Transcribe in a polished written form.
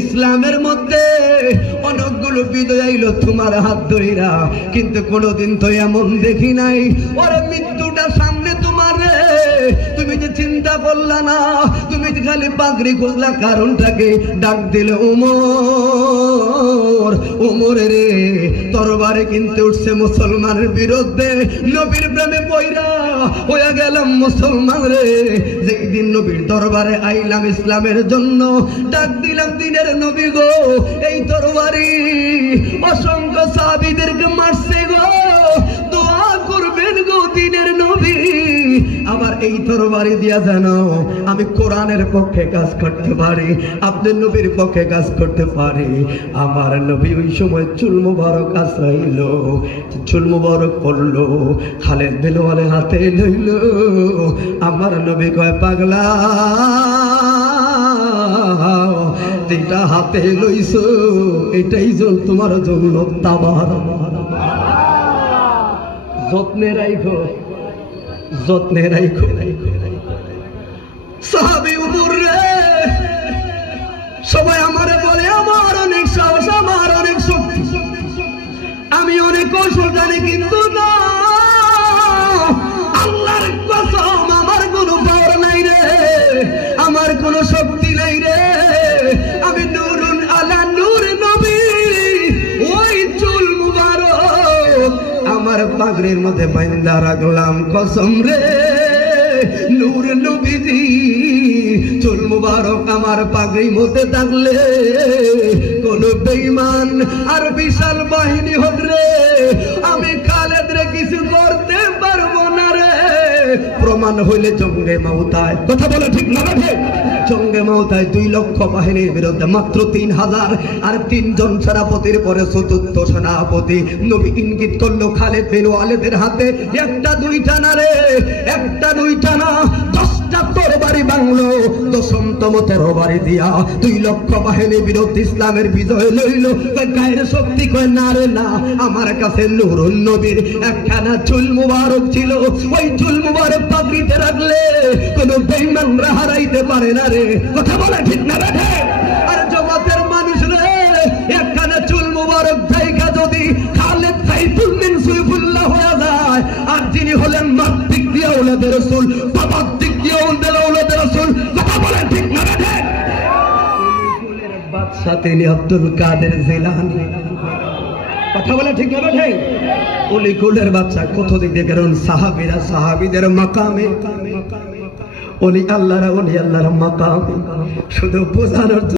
ইসলামের মধ্যে অনেকগুলো বিজয় আইলো তোমার হাত ধইরা, কিন্তু কোনোদিন তো এমন দেখি নাই ওর মৃত্যুটা সামনে তোমার রে তুমি যে চিন্তা করলা না, তুমি যে খালি পাগড়ি খুঁজলা কারণটাকে ডাক দিলে ওমর। ওমর রে তরবারে কিন্তু উঠছে মুসলমানের বিরুদ্ধে, নবীর প্রেমে পয়রা হইয়া গেলাম মুসলমান রে। যেই দিন নবীর দরবারে আইলাম ইসলামের জন্য, ডাক দিলাম দিনের নবী গো, এই তরবারি অসংখ্য সাহাবীদেরকে মারছে গো, দোয়া করবেন গো দিনের নবী। আবার এই তরবারি দিয়া জানো আমি কোরআনের পক্ষে কাজ করতে পারি, আপনার নবীর পক্ষে কাজ করতে পারি। আমার নবী ওই সময় চুল মুবারক আশ্রাইল, চুল মুবারক পড়লো, খালেদ বেলওয়ালের হাতে লইল। আমার নবী কয় পাগলা যেটা হাতে লইছ এটাই জল তোমার জন্য তাবার, যত্নে রাইখো, যত্নে রাইখো। সাহাবী উমর রে সবাই আমারে বলে আমার অনেক সাহস, আমার অনেক শক্তি, আমি অনেক কৌশল জানি, কিন্তু না আল্লাহর কসম আমার কোনো পাওয়ার নাই রে, আমার কোনো শক্তি নাই রে। আমি নূরুন আলা নূর নবী, ওই চুল মুবারক আমার পাগড়ির মধ্যে বাঁধা রাখলাম, কসম রে নূর নবীজি চুল মুবারক আমার পাগড়ির মধ্যে থাকলে কোন বেঈমান আর বিশাল বাহিনী হোক রে আমি খালেদ রে কিছু করতে পারবো না রে। প্রমাণ হইলে জঙ্গে মাউতায়, কথা বলে ঠিক না ঠিক? জঙ্গে মাউতায় 2 লক্ষ বাহিনীর বিরুদ্ধে মাত্র 3000 আর 3 জন সেনাপতির পরে চতুর্থ সেনাপতি নবী ইঙ্গিত করলো খালেদ বিন ওয়ালিদের হাতে একটা দুইটা না রে, একটা দুইটা না 10টা তরবারি বাংলো, 10তম তরবারি দিয়া 2 লক্ষ বাহিনীর বিরুদ্ধে ইসলামের বিজয় লইল। গায়ের শক্তি কয় না রে না, আমার কাছে নূরুন নবীর একখানা চুল মুবারক ছিল, ওই চুল মুবারক পাগড়িতে রাখলে কোন বেঈমানরা হারাইতে পারে না রে, কথা বলে ঠিক না রে? আর জগতের মানুষ রে একখানা চুল মুবারক জায়গা যদি খালেদ সাইফুল বিন সুইফুল্লাহ হয়ে যায়, আর যিনি হলেন মাতৃক দিয়া ওলাদে রাসূল, বাবার দিক দিয়া ওলাদে রাসূল, কথা বলে ঠিক না রে? বাদশা তিনি আব্দুল কাদের জিলানী, কথা বলে ঠিক না ঠিক? ওলি কুলের বাচ্চা কত দিক দিয়ে, কারণ সাহাবীরা সাহাবীদের মাকামে, ওলি আল্লাহরা ওলি আল্লাহর মাকামে, শুধু বোঝানোর